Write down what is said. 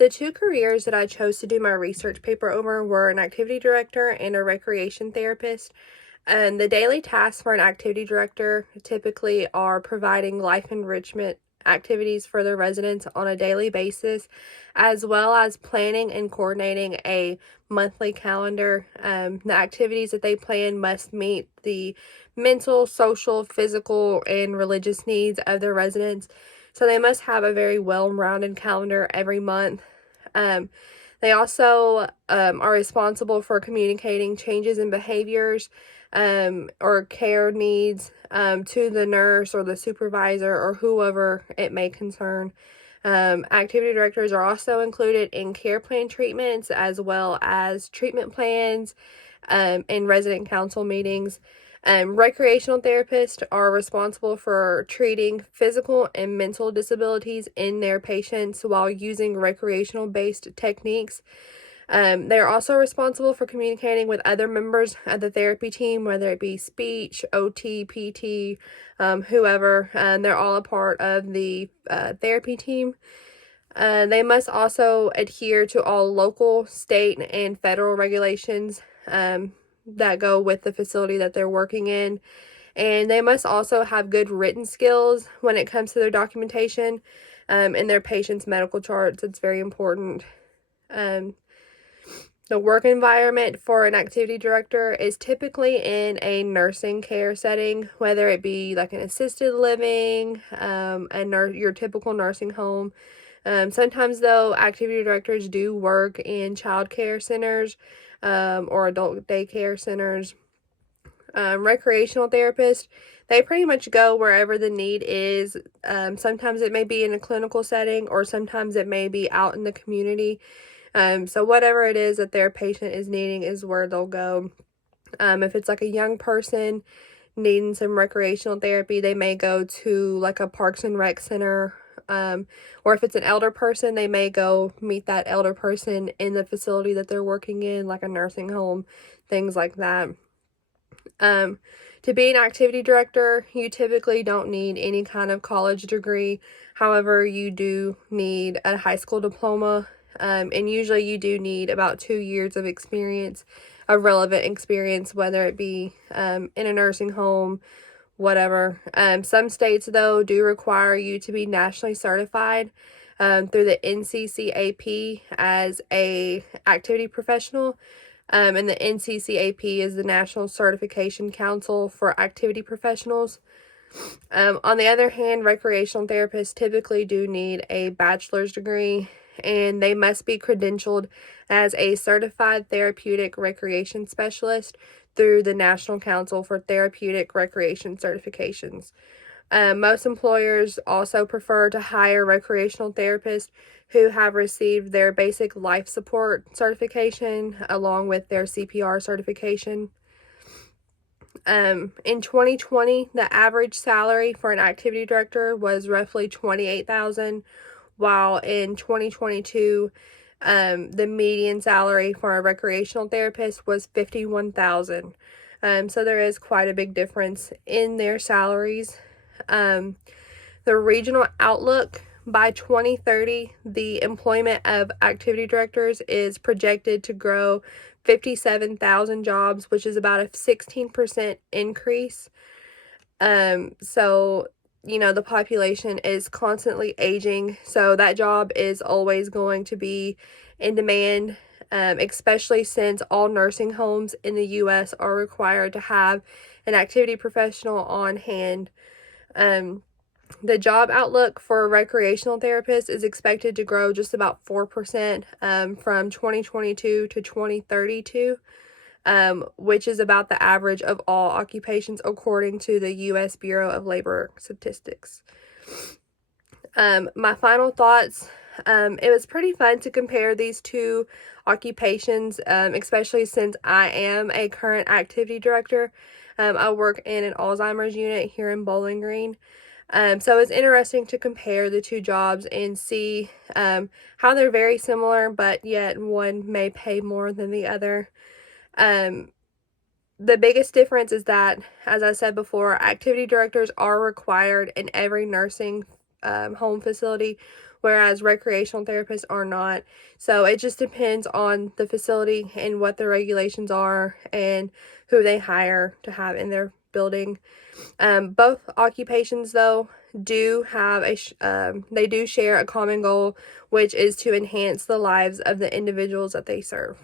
The two careers that I chose to do my research paper over were an activity director and a recreation therapist. And the daily tasks for an activity director typically are providing life enrichment activities for the residents on a daily basis, as well as planning and coordinating a monthly calendar. The activities that they plan must meet the mental, social, physical, and religious needs of their residents. So they must have a very well-rounded calendar every month. Um, they also are responsible for communicating changes in behaviors or care needs to the nurse or the supervisor or whoever it may concern. Activity directors are also included in care plan treatments as well as treatment plans and resident council meetings. Recreational therapists are responsible for treating physical and mental disabilities in their patients while using recreational based techniques. They are also responsible for communicating with other members of the therapy team, whether it be speech, OT, PT, whoever. They're all a part of the therapy team. They must also adhere to all local, state, and federal regulations that go with the facility that they're working in. And they must also have good written skills when it comes to their documentation and their patients' medical charts. It's very important. The work environment for an activity director is typically in a nursing care setting, whether it be like an assisted living, your typical nursing home. Sometimes, though, activity directors do work in child care centers or adult daycare centers. Recreational therapists, they pretty much go wherever the need is. Sometimes it may be in a clinical setting or sometimes it may be out in the community. So whatever it is that their patient is needing is where they'll go. If it's like a young person needing some recreational therapy, they may go to like a Parks and Rec center. Or if it's an elder person, they may go meet that elder person in the facility that they're working in, like a nursing home, things like that. To be an activity director, you typically don't need any kind of college degree. However, you do need a high school diploma, and usually you do need about 2 years of experience, of relevant experience, whether it be in a nursing home, whatever. Some states, though, do require you to be nationally certified through the NCCAP as a activity professional. And the NCCAP is the National Certification Council for Activity Professionals. On the other hand, recreational therapists typically do need a bachelor's degree, and they must be credentialed as a certified therapeutic recreation specialist through the National Council for Therapeutic Recreation Certifications. Most employers also prefer to hire recreational therapists who have received their basic life support certification along with their CPR certification. In 2020, the average salary for an activity director was roughly $28,000, while in 2022, the median salary for a recreational therapist was $51,000. So there is quite a big difference in their salaries. The regional outlook: by 2030, the employment of activity directors is projected to grow 57,000 jobs, which is about a 16% increase. So, the population is constantly aging, so that job is always going to be in demand, especially since all nursing homes in the U.S. are required to have an activity professional on hand. The job outlook for recreational therapists is expected to grow just about 4% from 2022 to 2032, which is about the average of all occupations according to the U.S. Bureau of Labor Statistics. My final thoughts: it was pretty fun to compare these two occupations, especially since I am a current activity director. I work in an Alzheimer's unit here in Bowling Green. So it's interesting to compare the two jobs and see how they're very similar, but yet one may pay more than the other. The biggest difference is that, as I said before, activity directors are required in every nursing home facility, whereas recreational therapists are not. So it just depends on the facility and what the regulations are and who they hire to have in their building. Both occupations, though, do have they do share a common goal, which is to enhance the lives of the individuals that they serve.